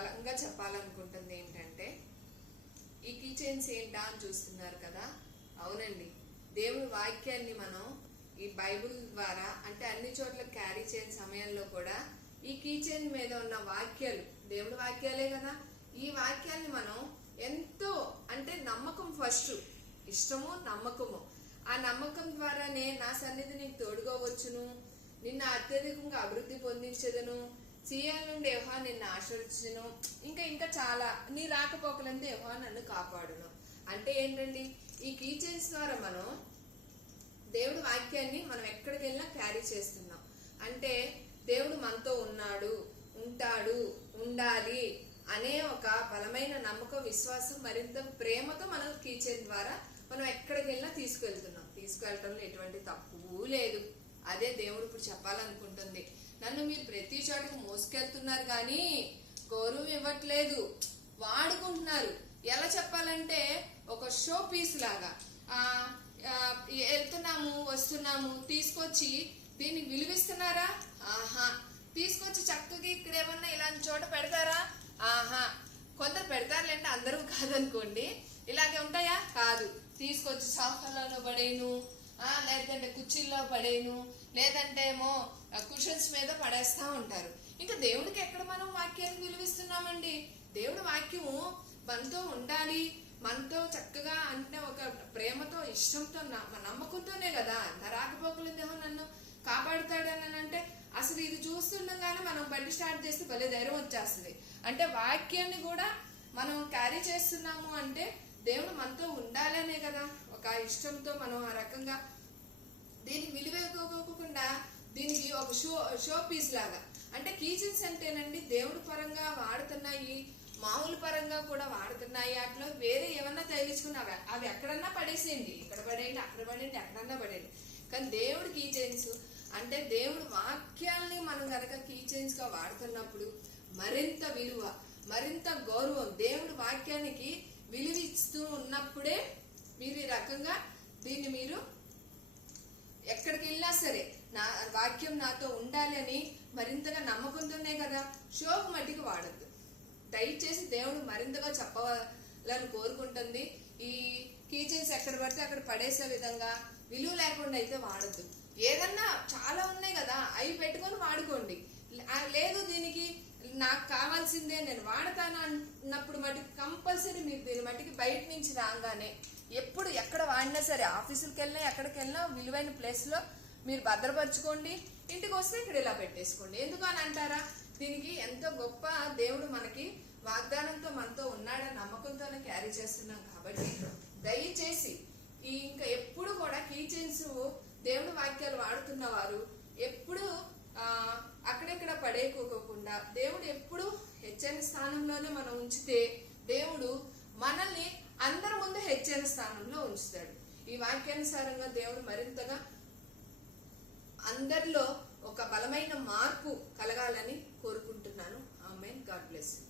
బలంగా చెప్పాలనుకుంటుంది ఏంటంటే, ఈ కీ చైన్స్ ఏంటా అని చూస్తున్నారు కదా. అవునండి, దేవుడి వాక్యాన్ని మనం ఈ బైబుల్ ద్వారా అంటే అన్ని చోట్ల క్యారీ చేయని సమయంలో కూడా ఈ కీ చైన్ మీద ఉన్న వాక్యాలు దేవుడి వాక్యాలే కదా. ఈ వాక్యాన్ని మనం ఎంతో అంటే నమ్మకం, ఫస్ట్ ఇష్టము నమ్మకము, ఆ నమ్మకం ద్వారానే నా సన్నిధి నీకు తోడుగా వచ్చును, నిన్ను అత్యధికంగా అభివృద్ధి పొందించదును, సియోను నుండి యెహోవా నిన్ను ఆశీర్వదించును, ఇంకా ఇంకా చాలా, నీ రాకపోకలంతా యెహోవా నన్ను కాపాడును. అంటే ఏంటండి, ఈ కీ చైన్స్ ద్వారా మనం దేవుడి వాక్యాన్ని మనం ఎక్కడికి వెళ్ళినా క్యారీ చేస్తున్నాం. అంటే దేవుడు మనతో ఉన్నాడు, ఉంటాడు, ఉండాలి అనే ఒక బలమైన నమ్మకం, విశ్వాసం, మరింత ప్రేమతో మనం కీ చైన్ ద్వారా మనం ఎక్కడికి వెళ్ళినా తీసుకువెళ్ళటంలో ఎటువంటి తప్పు లేదు. అదే దేవుడు ఇప్పుడు చెప్పాలనుకుంటుంది. నన్ను మీరు ప్రతి చోటకి మోసుకెళ్తున్నారు కానీ గౌరవం ఇవ్వట్లేదు, వాడుకుంటున్నారు. ఎలా చెప్పాలంటే ఒక షో పీస్ లాగా వెళ్తున్నాము వస్తున్నాము, తీసుకొచ్చి దీన్ని విలువిస్తున్నారా? ఆహా. తీసుకొచ్చి చక్కగా ఇక్కడ ఏమన్నా ఇలాంటి చోట పెడతారా? ఆహా. కొందరు పెడతారులేండి, అందరూ కాదనుకోండి. ఇలాగే ఉంటాయా? కాదు. తీసుకొచ్చి సోఫాలలో పడేను, లేదంటే కుర్చీల్లో పడేను, లేదంటే ఏమో కుషన్స్ మీద పడేస్తా ఉంటారు. ఇంకా దేవుడికి ఎక్కడ మనం వాక్యాన్ని విలువిస్తున్నామండి? దేవుడి వాక్యము మనతో ఉండాలి, మనతో చక్కగా అంటే ఒక ప్రేమతో, ఇష్టంతో, నమ్మకంతోనే కదా. నా రాకపోకలేదేమో నన్ను కాపాడుతాడని అంటే అసలు ఇది చూస్తుండగానే మనం బండి స్టార్ట్ చేస్తే భలే ధైర్యం వచ్చేస్తుంది. అంటే వాక్యాన్ని కూడా మనం క్యారీ చేస్తున్నాము అంటే దేవుడు మనతో ఉండాలనే కదా. ఒక ఇష్టంతో మనం ఆ రకంగా దీన్ని విలువకోకుండా దీనికి ఒక షో పీస్ లాగా. అంటే కీ చైన్స్ అంటేనండి దేవుడి పరంగా వాడుతున్నాయి, మామూలు పరంగా కూడా వాడుతున్నాయి. అట్లా వేరే ఏమన్నా తగిలించుకున్నా అవి ఎక్కడన్నా పడేసేయండి, ఇక్కడ పడేయండి, అక్కడ పడేయండి, ఎక్కడన్నా పడేయండి. కానీ దేవుడి కీ చైన్స్ అంటే దేవుడి వాక్యాల్ని మనం కనుక కీ చైన్స్ గా వాడుతున్నప్పుడు మరింత విలువ, మరింత గౌరవం, దేవుడి వాక్యానికి విలువిస్తూ ఉన్నప్పుడే మీరు ఈ రకంగా దీన్ని మీరు ఎక్కడికి వెళ్ళినా సరే నా వాక్యం నాతో ఉండాలి అని మరింతగా నమ్మకంతోనే కదా. షోకు మట్టికి వాడద్దు. దయచేసి దేవుడు మరింతగా చెప్పాలని కోరుకుంటుంది. ఈ కీ చైన్స్ ఎక్కడ పడితే అక్కడ పడేసే విధంగా విలువ లేకుండా అయితే వాడద్దు. ఏదన్నా చాలా ఉన్నాయి కదా, అవి పెట్టుకొని వాడుకోండి. లేదు దీనికి నాకు కావాల్సిందే నేను వాడతాను అన్నప్పుడు మటుకు కంపల్సరీ మీరు దీని మట్టికి బయట నుంచి రాగానే ఎప్పుడు ఎక్కడ వాడినా సరే, ఆఫీసులకు వెళ్ళినా ఎక్కడికి వెళ్ళినా విలువైన ప్లేస్లో మీరు భద్రపరచుకోండి. ఇంటికి వస్తే ఇక్కడ ఇలా పెట్టేసుకోండి. ఎందుకు అని అంటారా? దీనికి ఎంతో గొప్ప దేవుడు మనకి వాగ్దానంతో మనతో ఉన్నాడని నమ్మకంతోనే క్యారీ చేస్తున్నాం. కాబట్టి దయచేసి ఇంకా ఎప్పుడు కూడా కీ చైన్స్ దేవుడి వాక్యాలు వాడుతున్న వారు ఎప్పుడు అక్కడెక్కడ పడేకోకుండా దేవుడు ఎప్పుడు హెచ్చరిక స్థానంలోనే మనం ఉంచితే దేవుడు మనల్ని అందరి ముందు హెచ్చరిక స్థానంలో ఉంచుతాడు. ఈ వాక్యానుసారంగా దేవుడు మరింతగా అందరిలో ఒక బలమైన మార్పు కలగాలని కోరుకుంటున్నాను. ఆమేన్. God bless you.